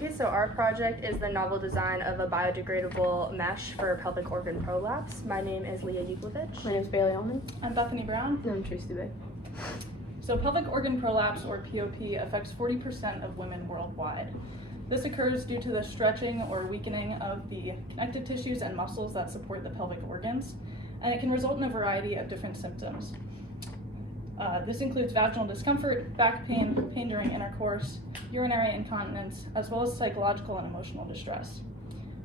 Okay, so our project is the novel design of a biodegradable mesh for pelvic organ prolapse. My name is Leah Yuklovich. My name is Bailey Ullman. I'm Bethany Brown. And I'm Tracy Dubé. So pelvic organ prolapse, or POP, affects 40% of women worldwide. This occurs due to the stretching or weakening of the connective tissues and muscles that support the pelvic organs, and it can result in a variety of different symptoms. This includes vaginal discomfort, back pain, pain during intercourse, urinary incontinence, as well as psychological and emotional distress.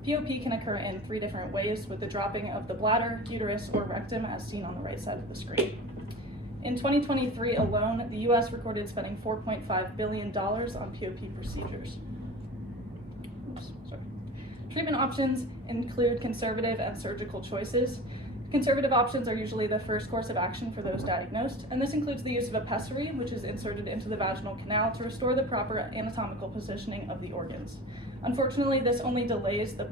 POP can occur in 3 different ways, with the dropping of the bladder, uterus, or rectum as seen on the right side of the screen. In 2023 alone, the US recorded spending $4.5 billion on POP procedures. Treatment options include conservative and surgical choices. Conservative options are usually the first course of action for those diagnosed, and this includes the use of a pessary, which is inserted into the vaginal canal to restore the proper anatomical positioning of the organs. Unfortunately, this only delays the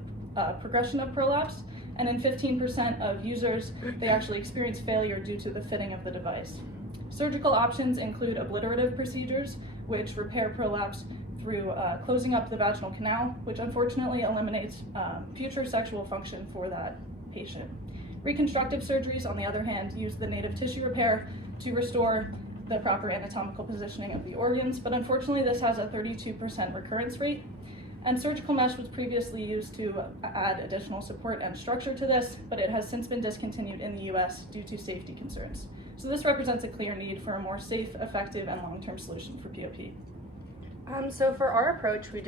progression of prolapse, and in 15% of users, they actually experience failure due to the fitting of the device. Surgical options include obliterative procedures, which repair prolapse through closing up the vaginal canal, which unfortunately eliminates future sexual function for that patient. Reconstructive surgeries, on the other hand, use the native tissue repair to restore the proper anatomical positioning of the organs, but unfortunately this has a 32% recurrence rate. And surgical mesh was previously used to add additional support and structure to this, but it has since been discontinued in the US due to safety concerns. So this represents a clear need for a more safe, effective, and long-term solution for POP. So for our approach, we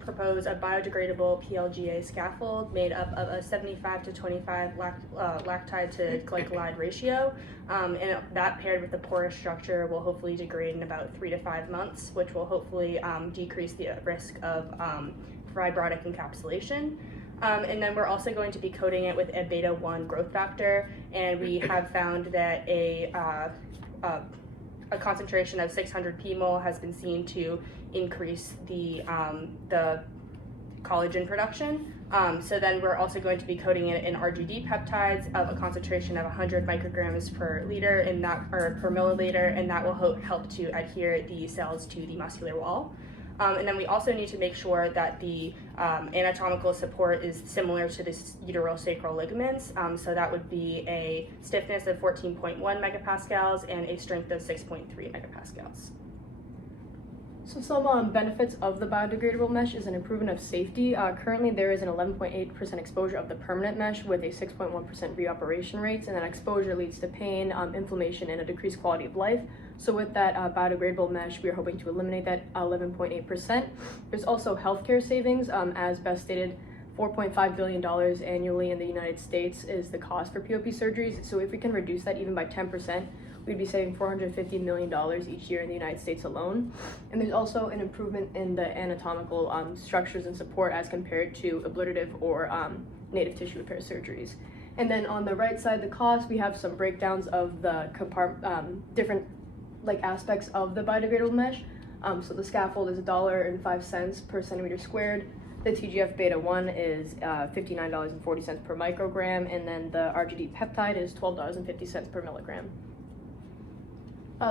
propose a biodegradable PLGA scaffold made up of a 75 to 25 lactide to glycolide ratio, and that paired with the porous structure will hopefully degrade in about 3 to 5 months, which will hopefully decrease the risk of fibrotic encapsulation. And then we're also going to be coating it with a beta-1 growth factor, and we have found that a concentration of 600 pmol has been seen to increase the collagen production. So then we're also going to be coating it in RGD peptides of a concentration of 100 micrograms per liter, and that, or per milliliter, and that will help to adhere the cells to the muscular wall. And then we also need to make sure that the anatomical support is similar to the uterosacral ligaments. So that would be a stiffness of 14.1 megapascals and a strength of 6.3 megapascals. So some benefits of the biodegradable mesh is an improvement of safety. Currently there is an 11.8% exposure of the permanent mesh with a 6.1% reoperation rates, and that exposure leads to pain, inflammation, and a decreased quality of life. So with that biodegradable mesh, we are hoping to eliminate that 11.8%. There's also healthcare savings, as Beth stated. $4.5 billion annually in the United States is the cost for POP surgeries. So if we can reduce that even by 10%, we'd be saving $450 million each year in the United States alone. And there's also an improvement in the anatomical structures and support as compared to obliterative or native tissue repair surgeries. And then on the right side, the cost, we have some breakdowns of the different aspects of the biodegradable mesh. So the scaffold is $1.05 per centimeter squared. The TGF beta-1 is $59.40 per microgram, and then the RGD peptide is $12.50 per milligram.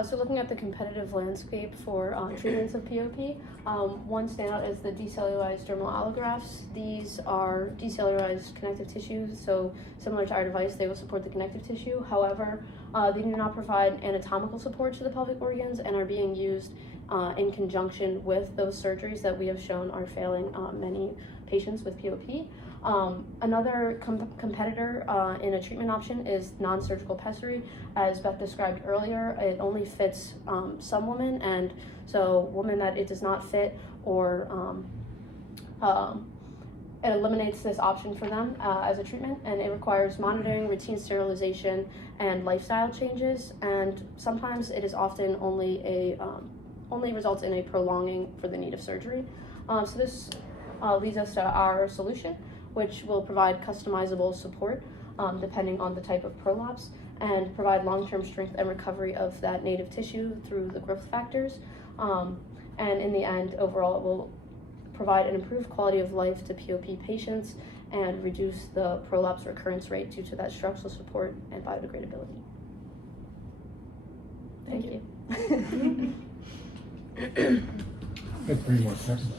So looking at the competitive landscape for treatments of POP, one standout is the decellularized dermal allografts. These are decellularized connective tissues, so similar to our device, they will support the connective tissue. However, they do not provide anatomical support to the pelvic organs and are being used in conjunction with those surgeries that we have shown are failing many patients with POP. Another competitor in a treatment option is non-surgical pessary. As Beth described earlier, it only fits some women, and so women that it does not fit, or it eliminates this option for them as a treatment, and it requires monitoring, routine sterilization, and lifestyle changes, and sometimes it is often only results in a prolonging for the need of surgery. So this leads us to our solution, which will provide customizable support depending on the type of prolapse, and provide long-term strength and recovery of that native tissue through the growth factors. And in the end, overall, it will provide an improved quality of life to POP patients and reduce the prolapse recurrence rate due to that structural support and biodegradability. Thank you. That's 3 more questions.